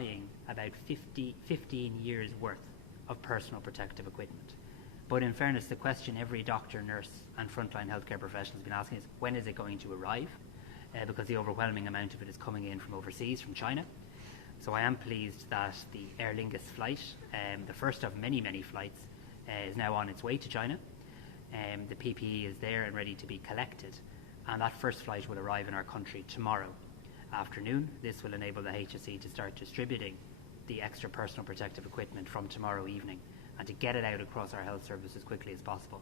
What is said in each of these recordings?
buying about 15 years worth of personal protective equipment. But in fairness, the question every doctor, nurse and frontline healthcare professional has been asking is, when is it going to arrive? Because the overwhelming amount of it is coming in from overseas, from China. So I am pleased that the Aer Lingus flight, the first of many, many flights, is now on its way to China. The PPE is there and ready to be collected, and that first flight will arrive in our country tomorrow afternoon. This will enable the HSE to start distributing the extra personal protective equipment from tomorrow evening and to get it out across our health service as quickly as possible.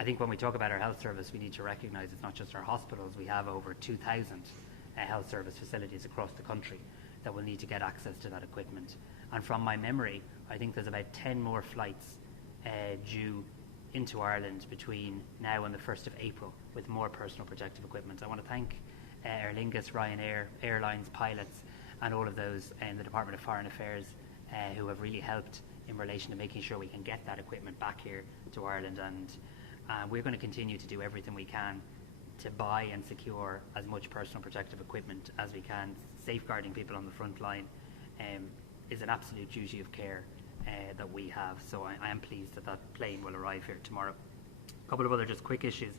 I think when we talk about our health service, we need to recognise it's not just our hospitals. We have over 2,000 health service facilities across the country that will need to get access to that equipment. And from my memory, I think there's about 10 more flights due into Ireland between now and the 1st of April with more personal protective equipment. I want to thank Aer Lingus, Ryanair, airlines, pilots, and all of those in the Department of Foreign Affairs who have really helped in relation to making sure we can get that equipment back here to Ireland. And we're going to continue to do everything we can to buy and secure as much personal protective equipment as we can. Safeguarding people on the front line is an absolute duty of care that we have. So I am pleased that that plane will arrive here tomorrow. A couple of other just quick issues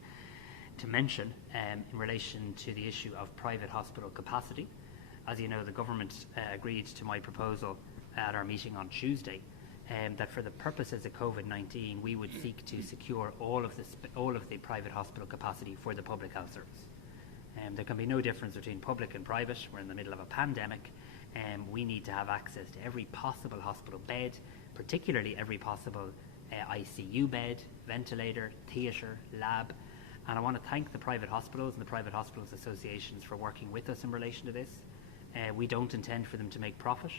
to mention in relation to the issue of private hospital capacity. As you know, the government agreed to my proposal at our meeting on Tuesday that for the purposes of Covid-19, we would seek to secure all of the private hospital capacity for the public health service. There can be no difference between public and private. We're in the middle of a pandemic, and we need to have access to every possible hospital bed, particularly every possible ICU bed, ventilator, theatre, lab. And I want to thank the private hospitals and the private hospitals associations for working with us in relation to this. We don't intend for them to make profit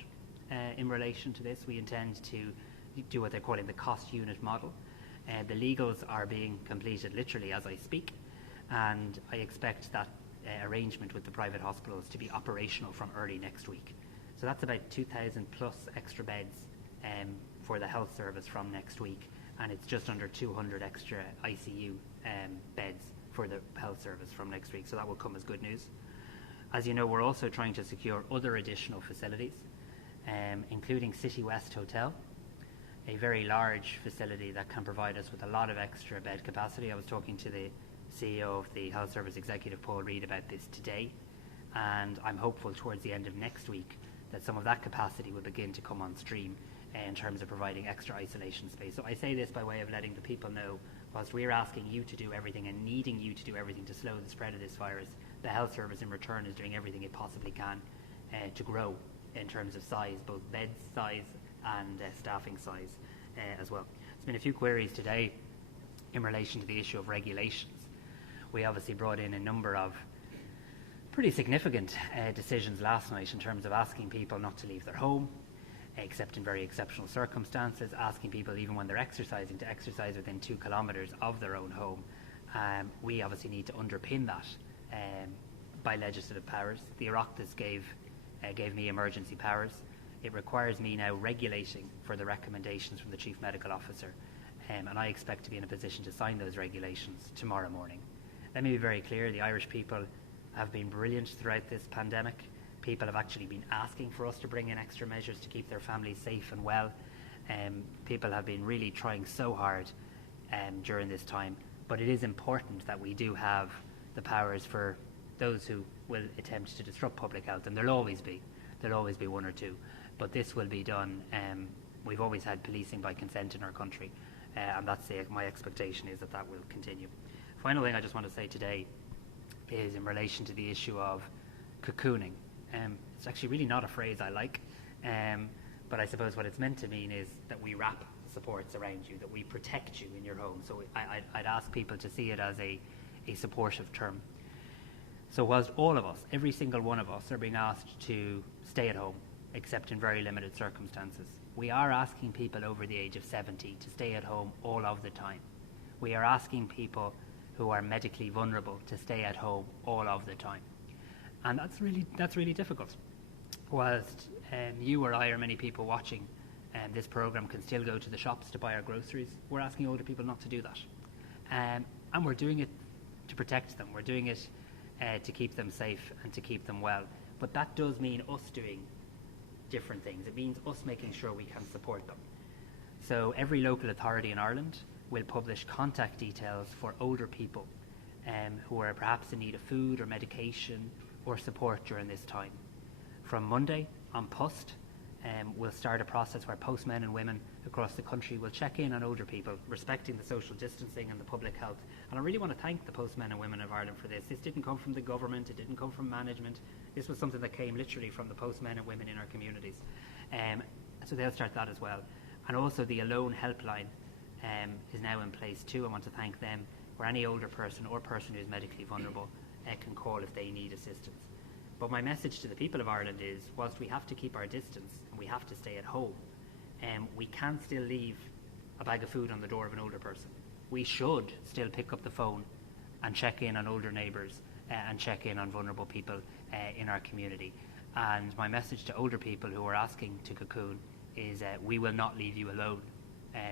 in relation to this. We intend to do what they're calling the cost unit model. The legals are being completed literally as I speak, and I expect that arrangement with the private hospitals to be operational from early next week. So that's about 2,000 plus extra beds for the health service from next week, and it's just under 200 extra ICU beds for the health service from next week, so that will come as good news. As you know, we're also trying to secure other additional facilities, including City West Hotel, a very large facility that can provide us with a lot of extra bed capacity. I was talking to the CEO of the Health Service Executive, Paul Reid, about this today, and I'm hopeful towards the end of next week that some of that capacity will begin to come on stream in terms of providing extra isolation space. So I say this by way of letting the people know, whilst we're asking you to do everything and needing you to do everything to slow the spread of this virus, the health service in return is doing everything it possibly can to grow in terms of size, both bed size and staffing size as well. There's been a few queries today in relation to the issue of regulations. We obviously brought in a number of pretty significant decisions last night in terms of asking people not to leave their home, except in very exceptional circumstances, asking people even when they're exercising to exercise within 2 kilometres of their own home. We obviously need to underpin that by legislative powers. The Oireachtas gave me emergency powers. It requires me now regulating for the recommendations from the Chief Medical Officer, and I expect to be in a position to sign those regulations tomorrow morning. Let me be very clear, the Irish people have been brilliant throughout this pandemic. People have actually been asking for us to bring in extra measures to keep their families safe and well. People have been really trying so hard during this time, but it is important that we do have the powers for those who will attempt to disrupt public health, and there'll always be one or two, but this will be done. We've always had policing by consent in our country, and that's my expectation is that that will continue. Final thing I just want to say today is in relation to the issue of cocooning. It's actually really not a phrase I like, but I suppose what it's meant to mean is that we wrap supports around you, that we protect you in your home. So I'd ask people to see it as a supportive term. So whilst all of us, every single one of us, are being asked to stay at home, except in very limited circumstances, we are asking people over the age of 70 to stay at home all of the time. We are asking people who are medically vulnerable to stay at home all of the time. And that's really difficult. Whilst you or I or many people watching this programme can still go to the shops to buy our groceries, we're asking older people not to do that. And we're doing it to protect them. We're doing it to keep them safe and to keep them well. But that does mean us doing different things. It means us making sure we can support them. So every local authority in Ireland will publish contact details for older people who are perhaps in need of food or medication or support during this time. From Monday on Post, we'll start a process where postmen and women across the country will check in on older people, respecting the social distancing and the public health. And I really want to thank the postmen and women of Ireland for this. This didn't come from the government, it didn't come from management. This was something that came literally from the postmen and women in our communities. So they'll start that as well. And also the Alone helpline is now in place too. I want to thank them, where any older person or person who is medically vulnerable can call if they need assistance. But my message to the people of Ireland is, whilst we have to keep our distance and we have to stay at home, we can still leave a bag of food on the door of an older person. We should still pick up the phone and check in on older neighbours and check in on vulnerable people in our community. And my message to older people who are asking to cocoon is we will not leave you alone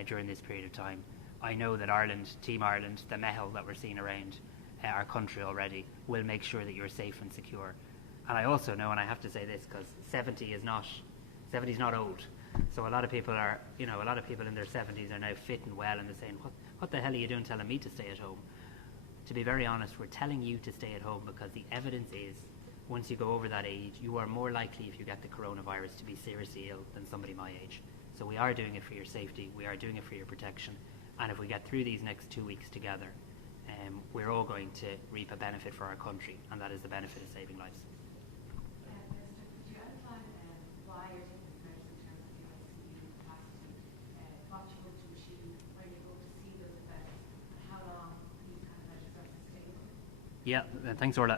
during this period of time. I know that Ireland, Team Ireland, the mehel that we're seeing around our country already, will make sure that you're safe and secure. And I also know, and I have to say this because 70 is not old. So a lot of people are, a lot of people in their 70s are now fit and well, and they're saying, what the hell are you doing telling me to stay at home? To be very honest, we're telling you to stay at home because the evidence is, once you go over that age, you are more likely, if you get the coronavirus, to be seriously ill than somebody my age. So we are doing it for your safety, we are doing it for your protection, and if we get through these next 2 weeks together, we're all going to reap a benefit for our country, and that is the benefit of saving lives. Minister, could you outline why you're taking the measures in terms of the ICU capacity, what you're going to achieve, where you're going to see those effects, and how long these kind of measures are sustainable? Yeah, thanks, Orla.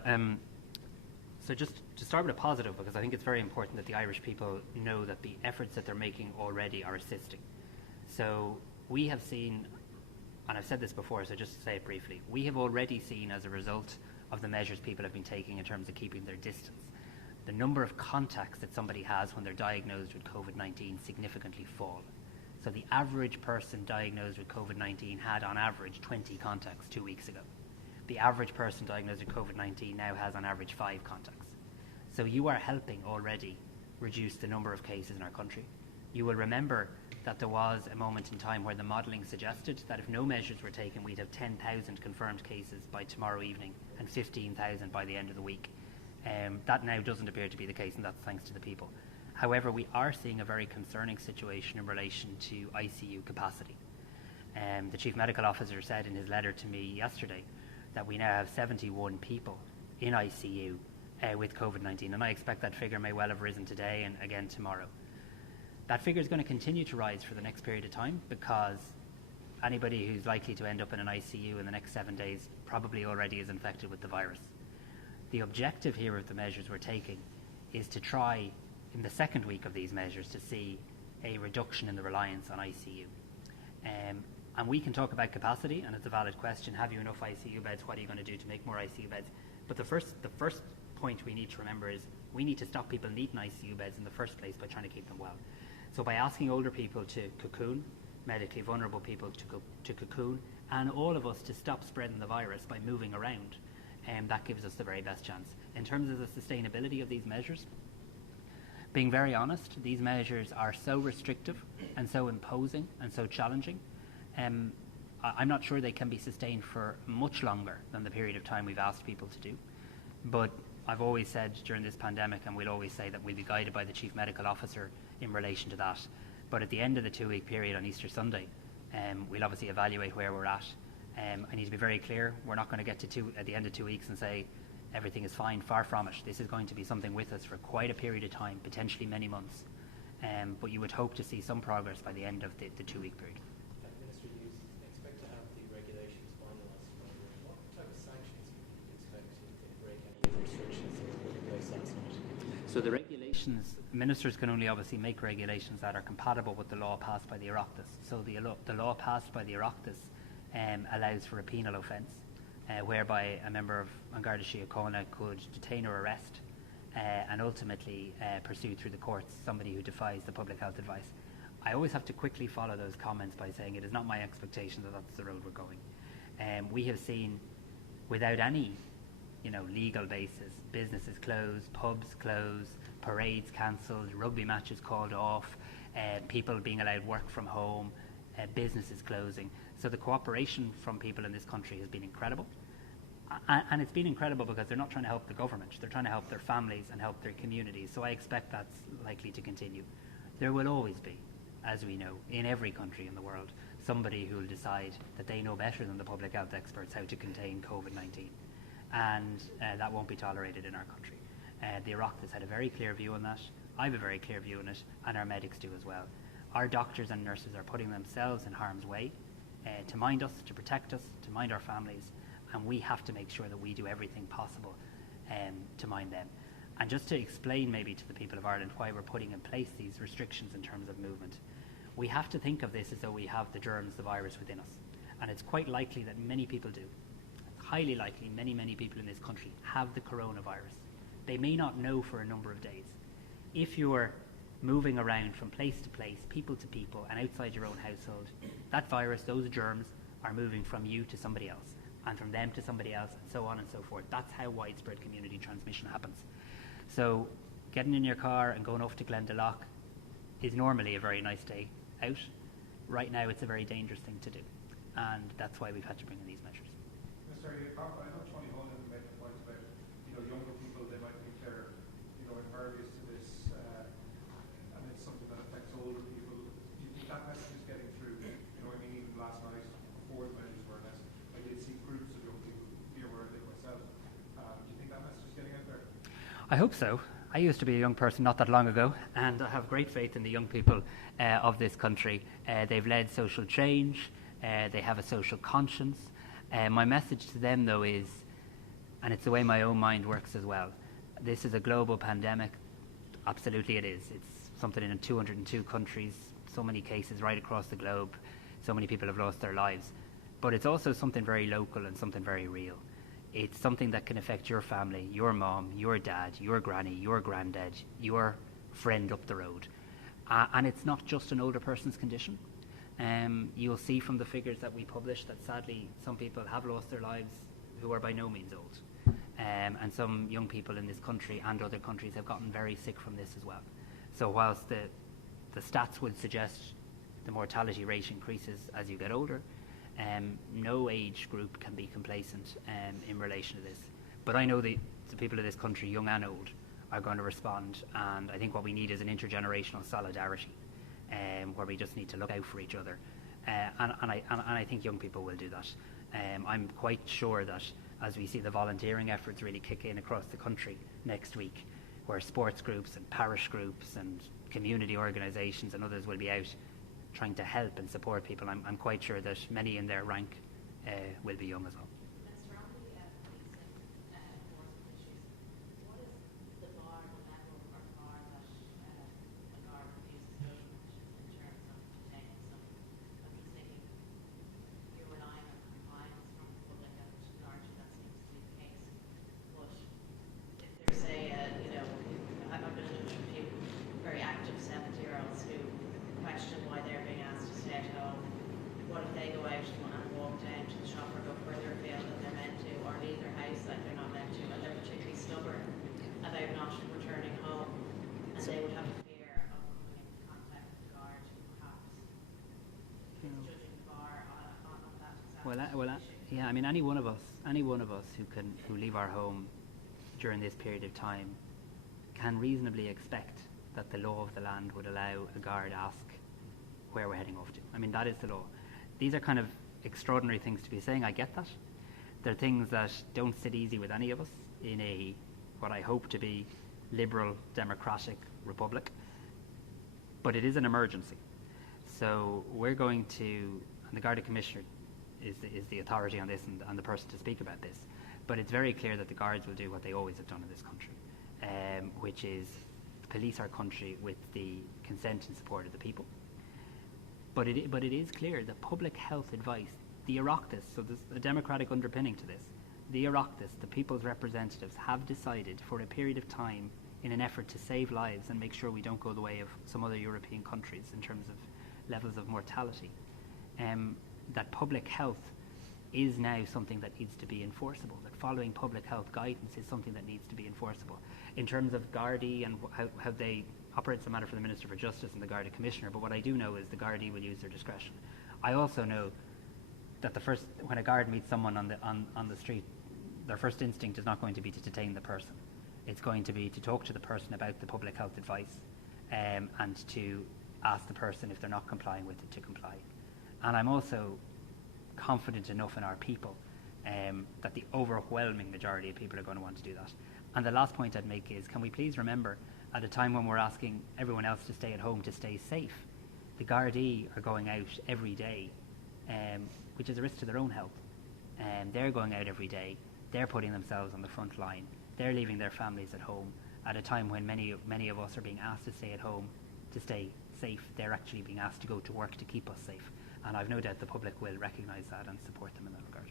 So just to start with a positive, because I think it's very important that the Irish people know that the efforts that they're making already are assisting. So we have seen, and I've said this before, so just to say it briefly, we have already seen, as a result of the measures people have been taking in terms of keeping their distance, the number of contacts that somebody has when they're diagnosed with Covid-19 significantly fall. So the average person diagnosed with Covid-19 had on average 20 contacts 2 weeks ago. The average person diagnosed with Covid-19 now has on average 5 contacts. So you are helping already reduce the number of cases in our country. You will remember that there was a moment in time where the modelling suggested that if no measures were taken, we'd have 10,000 confirmed cases by tomorrow evening and 15,000 by the end of the week. That now doesn't appear to be the case, and that's thanks to the people. However, we are seeing a very concerning situation in relation to ICU capacity. The Chief Medical Officer said in his letter to me yesterday that we now have 71 people in ICU with Covid-19, and I expect that figure may well have risen today and again tomorrow. That figure is going to continue to rise for the next period of time because anybody who's likely to end up in an ICU in the next 7 days probably already is infected with the virus. The objective here of the measures we're taking is to try, in the second week of these measures, to see a reduction in the reliance on ICU. And we can talk about capacity, and it's a valid question. Have you enough ICU beds? What are you going to do to make more ICU beds? But the first point we need to remember is we need to stop people needing ICU beds in the first place by trying to keep them well. So by asking older people to cocoon, medically vulnerable people to cocoon, and all of us to stop spreading the virus by moving around, that gives us the very best chance. In terms of the sustainability of these measures, being very honest, these measures are so restrictive and so imposing and so challenging. I'm not sure they can be sustained for much longer than the period of time we've asked people to do. But I've always said during this pandemic, and we'll always say that we'll be guided by the Chief Medical Officer in relation to that. But at the end of the 2 week period on Easter Sunday, we'll obviously evaluate where we're at. I need to be very clear, we're not going to get to at the end of 2 weeks and say everything is fine, far from it. This is going to be something with us for quite a period of time, potentially many months. But you would hope to see some progress by the end of the 2 week period. Minister, you expect to have the regulations finalised by when? What type of sanctions do you expect to break any of the restrictions that were put in place last night? So the regulations, ministers can only obviously make regulations that are compatible with the law passed by the Oireachtas. So the law passed by the Oireachtas allows for a penal offence, whereby a member of An Garda Síochána could detain or arrest and ultimately pursue through the courts somebody who defies the public health advice. I always have to quickly follow those comments by saying it is not my expectation that that's the road we're going. We have seen, without any legal basis, businesses close, pubs close, parades cancelled, rugby matches called off, people being allowed work from home, businesses closing. So the cooperation from people in this country has been incredible. And it's been incredible because they're not trying to help the government, they're trying to help their families and help their communities. So I expect that's likely to continue. There will always be, as we know, in every country in the world, somebody who will decide that they know better than the public health experts how to contain COVID-19. And that won't be tolerated in our country. The Oireachtas had a very clear view on that. I have a very clear view on it, and our medics do as well. Our doctors and nurses are putting themselves in harm's way to mind us, to protect us, to mind our families, and we have to make sure that we do everything possible to mind them. And just to explain maybe to the people of Ireland why we're putting in place these restrictions in terms of movement, we have to think of this as though we have the germs, the virus within us. And it's quite likely that many people do. Highly likely many, many people in this country have the coronavirus. They may not know for a number of days. If you're moving around from place to place, people to people, and outside your own household, that virus, those germs, are moving from you to somebody else, and from them to somebody else, and so on and so forth. That's how widespread community transmission happens. So getting in your car and going off to Glendalough is normally a very nice day out. Right now it's a very dangerous thing to do, and that's why we've had to bring in these measures. Mr. I know Tony Honan made the point about, younger people, they might think they're, impervious to this, and it's something that affects older people. Do you think that message is getting through? Even last night, before the measures were announced, I did see groups of young people, be aware of it myself. Do you think that message is getting out there? I hope so. I used to be a young person not that long ago, and I have great faith in the young people of this country. They've led social change, they have a social conscience. My message to them, though, is, and it's the way my own mind works as well, this is a global pandemic. Absolutely it is. It's something in 202 countries, so many cases right across the globe, so many people have lost their lives. But it's also something very local and something very real. It's something that can affect your family, your mom, your dad, your granny, your granddad, your friend up the road. And it's not just an older person's condition. You'll see from the figures that we publish that sadly some people have lost their lives who are by no means old. And some young people in this country and other countries have gotten very sick from this as well. So whilst the stats would suggest the mortality rate increases as you get older, no age group can be complacent in relation to this. But I know the people of this country, young and old, are going to respond, and I think what we need is an intergenerational solidarity, where we just need to look out for each other. And I think young people will do that. I'm quite sure that as we see the volunteering efforts really kick in across the country next week, where sports groups and parish groups and community organisations and others will be out trying to help and support people, I'm quite sure that many in their rank will be young as well. Minister, on the policing enforcement issues, what is the bar, the level or the bar that a guard refuses to in terms of detaining someone? I'm just thinking you're relying on compliance from the public, and largely that seems to be the case. But if there's I've been in touch with a few very active 70-year-olds who question why they're being asked to stay at home. What if they go out and walk down to the shop or go further afield than they're meant to, or leave their house like they're not meant to, and they're particularly stubborn about not returning home, and they would have a fear of coming into contact with the guard, perhaps judging the bar on that exact yeah, I mean, any one of us who leave our home during this period of time can reasonably expect that the law of the land would allow a guard ask where we're heading off to. I mean, that is the law. These are kind of extraordinary things to be saying, I get that. They're things that don't sit easy with any of us in a, what I hope to be, liberal, democratic republic. But it is an emergency. So we're going to, and the Garda Commissioner is the authority on this and the person to speak about this, but it's very clear that the guards will do what they always have done in this country, which is police our country with the consent and support of the people. But it is clear that public health advice, the Oireachtas, so there's a democratic underpinning to this, the Oireachtas, the people's representatives, have decided for a period of time in an effort to save lives and make sure we don't go the way of some other European countries in terms of levels of mortality, that public health is now something that needs to be enforceable, that following public health guidance is something that needs to be enforceable. In terms of Gardaí and how they operate, it's a matter for the Minister for Justice and the Garda Commissioner, but what I do know is the Gardaí will use their discretion. I also know that when a guard meets someone on the street, their first instinct is not going to be to detain the person. It's going to be to talk to the person about the public health advice and to ask the person if they're not complying with it to comply. And I'm also confident enough in our people that the overwhelming majority of people are going to want to do that. And the last point I'd make is, can we please remember, at a time when we're asking everyone else to stay at home to stay safe, the Gardaí are going out every day, which is a risk to their own health. They're going out every day, they're putting themselves on the front line, they're leaving their families at home at a time when many of us are being asked to stay at home to stay safe. They're actually being asked to go to work to keep us safe. And I've no doubt the public will recognise that and support them in that regard.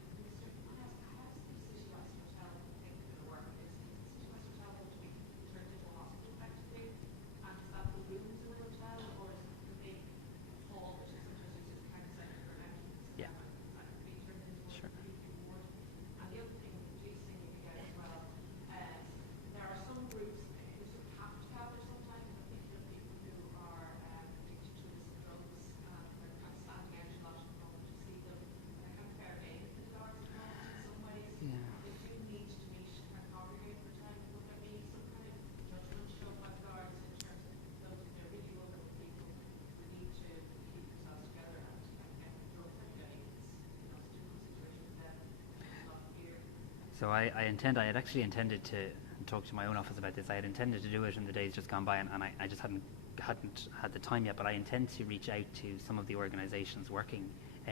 So I had actually intended to talk to my own office about this. I had intended to do it in the days just gone by, and I just hadn't had the time yet. But I intend to reach out to some of the organisations working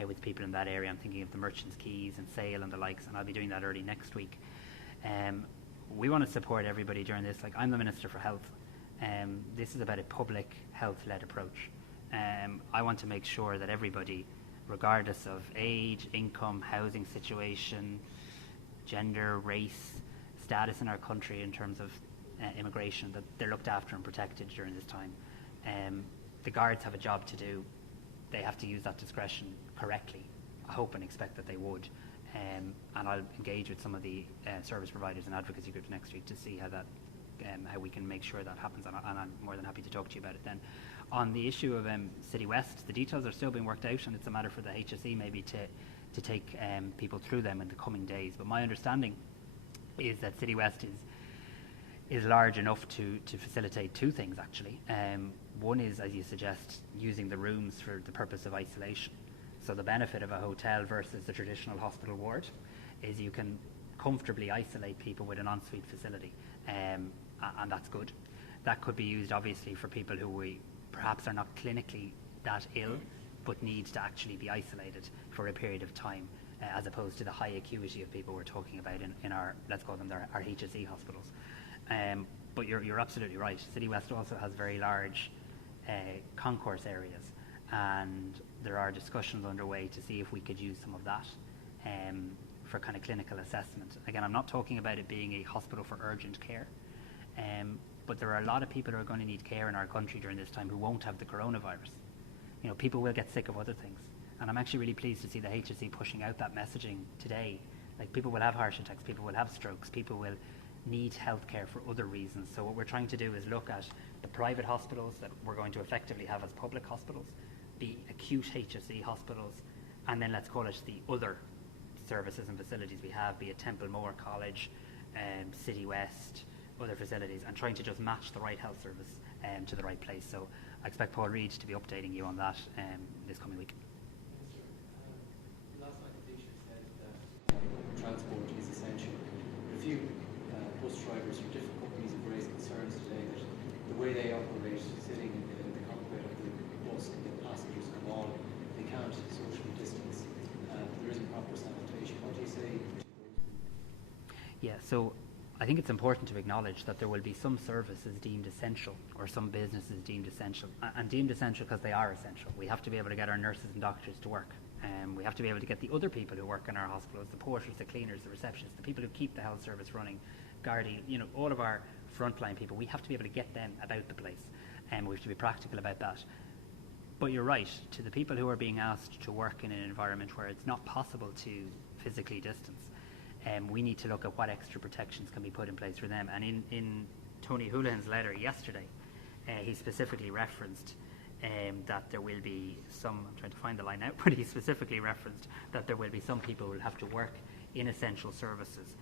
with people in that area. I'm thinking of the Merchants' Quays and Sale and the likes, and I'll be doing that early next week. We want to support everybody during this. Like, I'm the Minister for Health. This is about a public health-led approach. I want to make sure that everybody, regardless of age, income, housing situation, gender, race, status in our country in terms of immigration, that they're looked after and protected during this time. The guards have a job to do. They have to use that discretion correctly. I hope and expect that they would. And I'll engage with some of the service providers and advocacy groups next week to see how we can make sure that happens, and I'm more than happy to talk to you about it then. On the issue of City West, the details are still being worked out, and it's a matter for the HSE maybe to take people through them in the coming days. But my understanding is that City West is large enough to facilitate two things, actually. One is, as you suggest, using the rooms for the purpose of isolation. So the benefit of a hotel versus the traditional hospital ward is you can comfortably isolate people with an ensuite facility, and that's good. That could be used, obviously, for people who we perhaps are not clinically that ill, but need to actually be isolated for a period of time, as opposed to the high acuity of people we're talking about in our, let's call them our HSE hospitals. But you're absolutely right. City West also has very large concourse areas, and there are discussions underway to see if we could use some of that for kind of clinical assessment. Again, I'm not talking about it being a hospital for urgent care, but there are a lot of people who are going to need care in our country during this time who won't have the coronavirus. You know, people will get sick of other things. And I'm actually really pleased to see the HSE pushing out that messaging today. Like, people will have heart attacks, people will have strokes, people will need healthcare for other reasons. So what we're trying to do is look at the private hospitals that we're going to effectively have as public hospitals, the acute HSE hospitals, and then let's call it the other services and facilities we have, be it Templemore College, City West, other facilities, and trying to just match the right health service to the right place. So I expect Paul Reid to be updating you on that this coming week. Last night the teacher said that transport is essential. A few bus drivers from different companies have raised concerns today that the way they operate, sitting in the cockpit of the bus and the passengers come on, they can't socially distance. There isn't proper sanitation. What do you say to those? Yeah, so I think it's important to acknowledge that there will be some services deemed essential or some businesses deemed essential, and deemed essential because they are essential. We have to be able to get our nurses and doctors to work. We have to be able to get the other people who work in our hospitals, the porters, the cleaners, the receptionists, the people who keep the health service running, Gardaí, you know, all of our frontline people, we have to be able to get them about the place, and we have to be practical about that. But you're right, to the people who are being asked to work in an environment where it's not possible to physically distance, we need to look at what extra protections can be put in place for them. And in Tony Houlihan's letter yesterday, he specifically referenced that there will be some, I'm trying to find the line out, but he specifically referenced that there will be some people who will have to work in essential services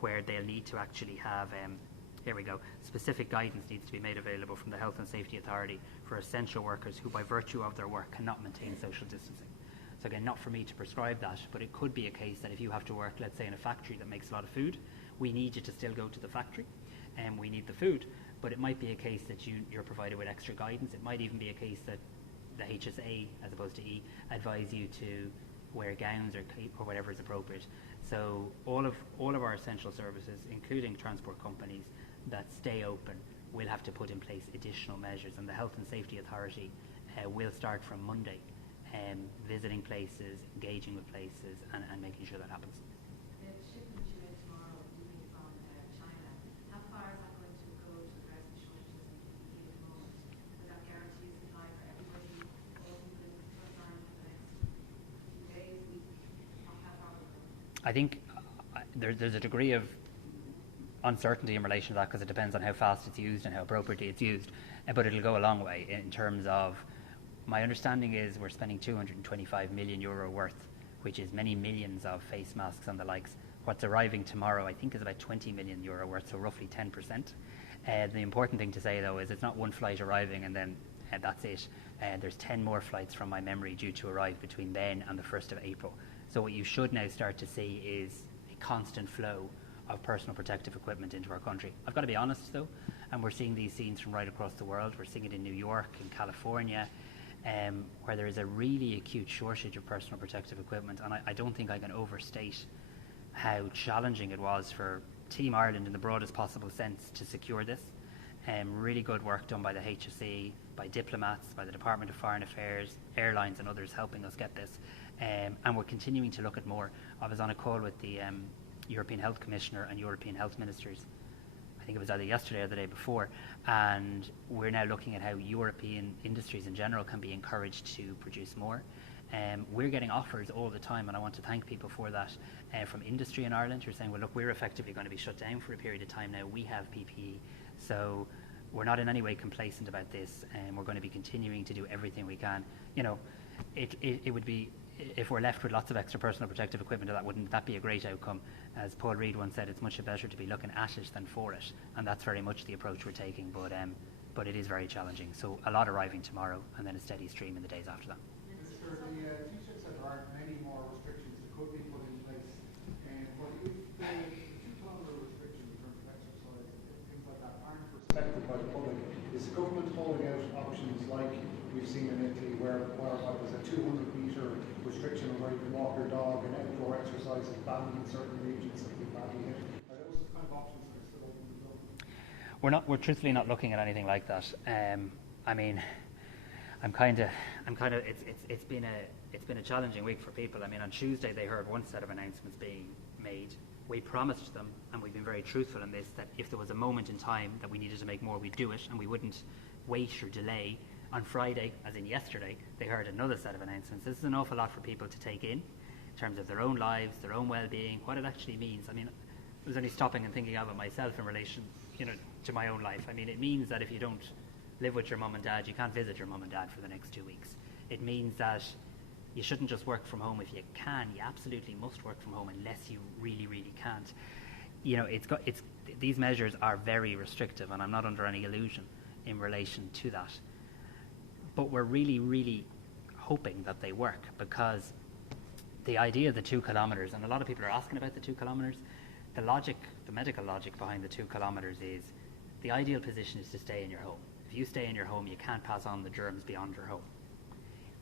where they'll need to actually have, here we go, specific guidance needs to be made available from the Health and Safety Authority for essential workers who by virtue of their work cannot maintain social distancing. So again, not for me to prescribe that, but it could be a case that if you have to work, let's say in a factory that makes a lot of food, we need you to still go to the factory and we need the food. But it might be a case that you're provided with extra guidance. It might even be a case that the HSA, as opposed to E, advise you to wear gowns or whatever is appropriate. So all of our essential services, including transport companies that stay open, will have to put in place additional measures. And the Health and Safety Authority will start from Monday, visiting places, engaging with places, and making sure that happens. The shipment due in tomorrow, leaving from China, how far is that going to go to address the shortages in PPE at the moment? Will that guarantee supply for everybody, all people in the front line for the next few days, week? How far will it go? I think there's a degree of uncertainty in relation to that because it depends on how fast it's used and how appropriately it's used, but it'll go a long way in terms of, my understanding is we're spending €225 million worth, which is many millions of face masks and the likes. What's arriving tomorrow I think is about €20 million worth, so roughly 10%. The important thing to say though is it's not one flight arriving and then that's it. There's 10 more flights from my memory due to arrive between then and the 1st of April. So what you should now start to see is a constant flow of personal protective equipment into our country. I've got to be honest though, and we're seeing these scenes from right across the world. We're seeing it in New York, in California, where there is a really acute shortage of personal protective equipment, and I don't think I can overstate how challenging it was for Team Ireland in the broadest possible sense to secure this. Really good work done by the HSE, by diplomats, by the Department of Foreign Affairs, airlines and others helping us get this. And we're continuing to look at more. I was on a call with the European Health Commissioner and European Health Ministers, I think it was either yesterday or the day before, and we're now looking at how European industries in general can be encouraged to produce more. We're getting offers all the time, and I want to thank people for that, from industry in Ireland who are saying, well look, we're effectively going to be shut down for a period of time now, we have PPE, so we're not in any way complacent about this, and we're going to be continuing to do everything we can. You know, it would be, if we're left with lots of extra personal protective equipment, wouldn't that be a great outcome? As Paul Reid once said, it's much better to be looking at it than for it, and that's very much the approach we're taking, but it is very challenging. So a lot arriving tomorrow and then a steady stream in the days after that. Mr. The teacher said there aren't many more restrictions that could be put in place, but if the 2-kilometre restriction in terms of exercise and things like that aren't respected by the public, is the government holding out options like we've seen in Italy where there's a 200-metre restriction on where you can walk your dog and outdoor exercise is banned in certain regions that we badly hit? Are those the kind of options that are still open to the government? We're truthfully not looking at anything like that. I mean, it's been a challenging week for people. I mean, on Tuesday they heard one set of announcements being made. We promised them, and we've been very truthful in this, that if there was a moment in time that we needed to make more, we'd do it, and we wouldn't wait or delay. On Friday, as in yesterday, they heard another set of announcements. This is an awful lot for people to take in terms of their own lives, their own well-being, what it actually means. I mean, I was only stopping and thinking of it myself in relation, to my own life. I mean, it means that if you don't live with your mum and dad, you can't visit your mum and dad for the next 2 weeks. It means that you shouldn't just work from home if you can. You absolutely must work from home unless you really, really can't. These measures are very restrictive, and I'm not under any illusion in relation to that. But we're really, really hoping that they work, because the idea of the 2 kilometres, and a lot of people are asking about the 2 kilometres, the medical logic behind the 2 kilometres is the ideal position is to stay in your home. If you stay in your home, you can't pass on the germs beyond your home.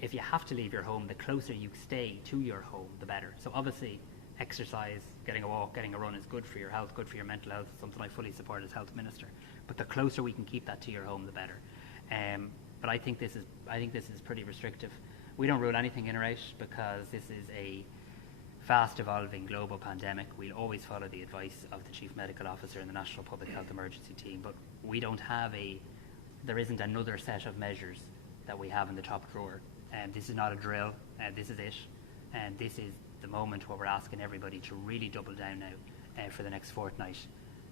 If you have to leave your home, the closer you stay to your home, the better. So obviously, exercise, getting a walk, getting a run is good for your health, good for your mental health, something I fully support as health minister. But the closer we can keep that to your home, the better. But I think this is pretty restrictive. We don't rule anything in or out because this is a fast evolving global pandemic. We'll always follow the advice of the Chief Medical Officer and the National Public Health Emergency Team, but there isn't another set of measures that we have in the top drawer. This is not a drill, this is it. And this is the moment where we're asking everybody to really double down now for the next fortnight.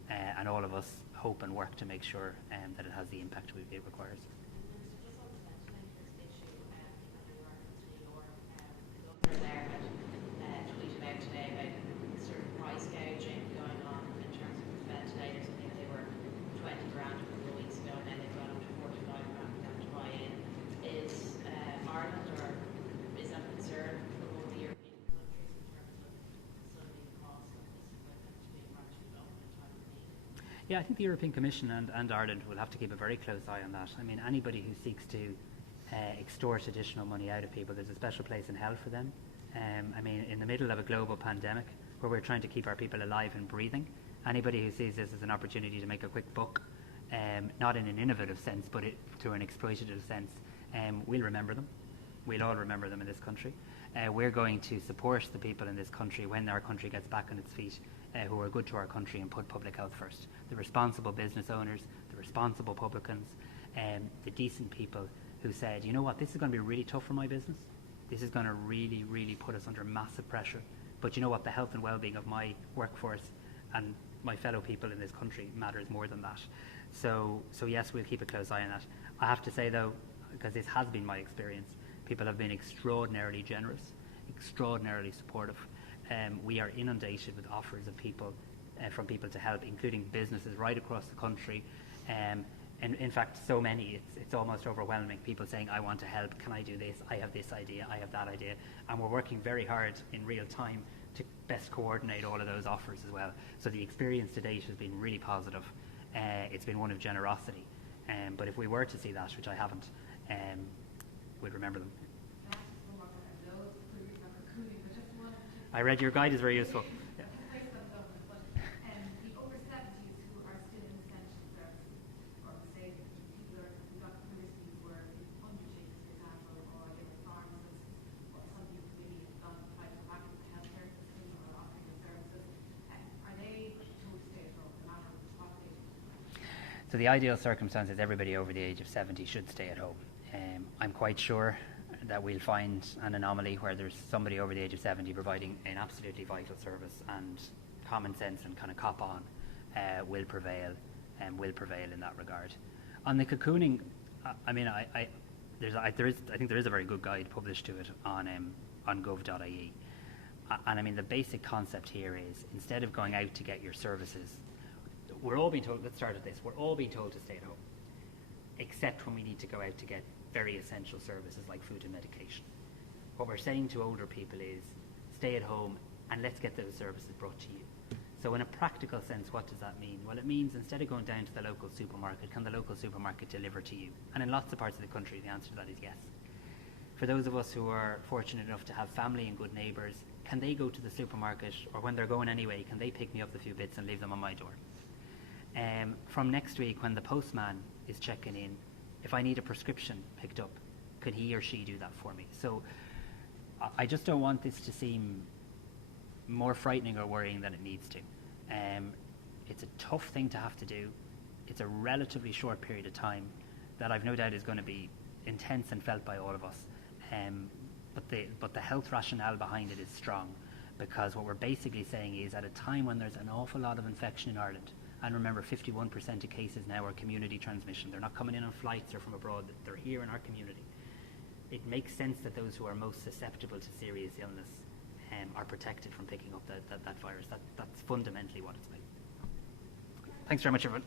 And all of us hope and work to make sure that it has the impact it requires. Yeah, I think the European Commission and Ireland will have to keep a very close eye on that. I mean, anybody who seeks to extort additional money out of people, there's a special place in hell for them. I mean, in the middle of a global pandemic where we're trying to keep our people alive and breathing, anybody who sees this as an opportunity to make a quick buck, not in an innovative sense, but through an exploitative sense, we'll remember them. We'll all remember them in this country. We're going to support the people in this country when our country gets back on its feet, who are good to our country and put public health first. The responsible business owners, the responsible publicans, the decent people who said, you know what, this is going to be really tough for my business. This is going to really, really put us under massive pressure. But you know what, the health and well-being of my workforce and my fellow people in this country matters more than that. So yes, we'll keep a close eye on that. I have to say though, because this has been my experience, people have been extraordinarily generous, extraordinarily supportive. We are inundated with offers of people, from people to help, including businesses right across the country. And in fact, so many, it's almost overwhelming. People saying, I want to help, can I do this? I have this idea, I have that idea. And we're working very hard in real time to best coordinate all of those offers as well. So the experience to date has been really positive. It's been one of generosity. But if we were to see that, which I haven't, we'd remember them. I read your guide is very useful. Yeah. The over 70s who are still in essential services, or say people who got communities were undertakers, for example, or they were pharmacists, or some people maybe have gone back into the healthcare system or offering their services, are they told to stay at home no matter what they do? So the ideal circumstance is everybody over the age of 70 should stay at home. I'm quite sure that we'll find an anomaly where there's somebody over the age of 70 providing an absolutely vital service, and common sense and kind of cop on will prevail in that regard. On the cocooning, I mean, I think there is a very good guide published to it on gov.ie, and I mean the basic concept here is instead of going out to get your services, we're all being told. Let's start at this. We're all being told to stay at home, except when we need to go out to get very essential services like food and medication. What we're saying to older people is stay at home and let's get those services brought to you. So in a practical sense, what does that mean? Well, it means instead of going down to the local supermarket, can the local supermarket deliver to you? And in lots of parts of the country, the answer to that is yes. For those of us who are fortunate enough to have family and good neighbours, can they go to the supermarket, or when they're going anyway, can they pick me up the few bits and leave them on my door? From next week, when the postman is checking in, if I need a prescription picked up, could he or she do that for me? So I just don't want this to seem more frightening or worrying than it needs to. It's a tough thing to have to do. It's a relatively short period of time that I've no doubt is going to be intense and felt by all of us. But the health rationale behind it is strong, because what we're basically saying is at a time when there's an awful lot of infection in Ireland, and remember, 51% of cases now are community transmission. They're not coming in on flights or from abroad. They're here in our community. It makes sense that those who are most susceptible to serious illness are protected from picking up that virus. That's fundamentally what it's about. Thanks very much, everyone.